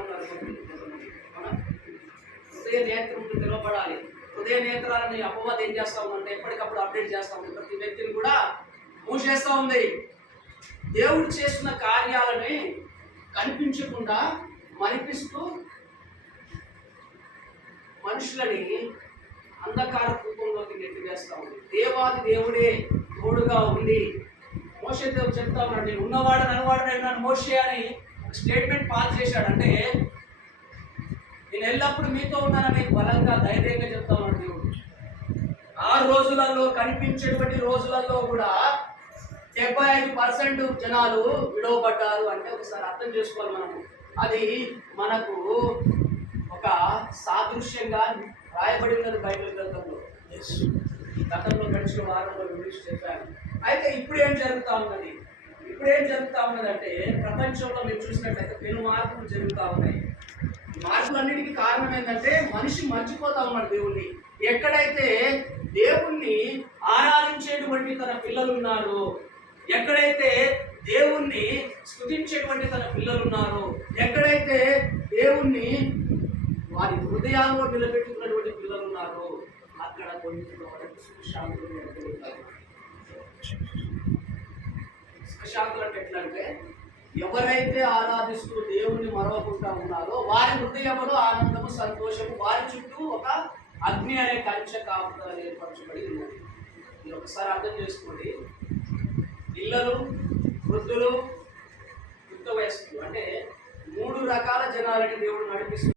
ఉన్నారు కొంతమంది. హృదయ నేత్రం తెలవబడాలి. హృదయ నేత్రాలని అపవాదం ఏం చేస్తా ఉందంటే ఎప్పటికప్పుడు అప్డేట్ చేస్తా ఉంది, ప్రతి వ్యక్తిని కూడా మూసేస్తూ ఉంది. దేవుడు చేస్తున్న కార్యాలని కనిపించకుండా మరిపిస్తూ మనుషులని అంధకార రూపంలోకి నెట్టివేస్తా ఉంది. దేవాది దేవుడే తోడుగా ఉండి మోషేతో చెప్తా ఉన్నాడు, నేను ఉన్నవాడు నన్ను మోషే అని స్టేట్మెంట్ పాస్ చేశాడు. అంటే నేను ఎల్లప్పుడూ మీతో ఉన్నానని బలంగా ధైర్యంగా చెప్తా ఉన్నాడు దేవుడు. ఆ రోజులలో కనిపించేటువంటి రోజులలో కూడా 75% జనాలు విడవబడ్డారు. అంటే ఒకసారి అర్థం చేసుకోవాలి మనము. అది మనకు ఒక సాదృశ్యంగా రాయబడి ఉన్నది బైబిల్ గ్రంథంలో. గతంలో గడిచిన వారంలో వివరించి చెప్పాను. అయితే ఇప్పుడు ఏం జరుగుతూ ఉన్నది అంటే ప్రపంచంలో మీరు చూసినట్లయితే పెను మార్పులు జరుగుతూ ఉన్నాయి. మార్పులన్నిటికీ కారణం ఏంటంటే మనిషి మర్చిపోతా ఉన్నాడు దేవుణ్ణి. ఎక్కడైతే దేవుణ్ణి ఆరాధించేటువంటి తన పిల్లలు ఉన్నారో, ఎక్కడైతే దేవుణ్ణి స్తుతించేటువంటి తన పిల్లలు ఉన్నారో, ఎక్కడైతే దేవుణ్ణి వారి హృదయాల్లో నిలబెట్టుకున్నటువంటి పిల్లలు ఉన్నారో, అక్కడ కొన్ని సుఖశాంతులు ఉంటారు. సుఖశాంతులు అంటే ఎట్లా అంటే, ఎవరైతే ఆరాధిస్తూ దేవుణ్ణి మరవకుండా ఉన్నారో వారి హృదయంలో ఆనందము, సంతోషము, వారి చుట్టూ ఒక అగ్ని అనే కంచె కాపుదల ఏర్పరచబడి ఉన్నది. మీరు ఒకసారి అర్థం చేసుకోండి. పిల్లలు, వృద్ధులు, యుక్త వయస్కులు అంటే 3 రకాల జనాలని దేవుడు నడిపిస్తున్నారు.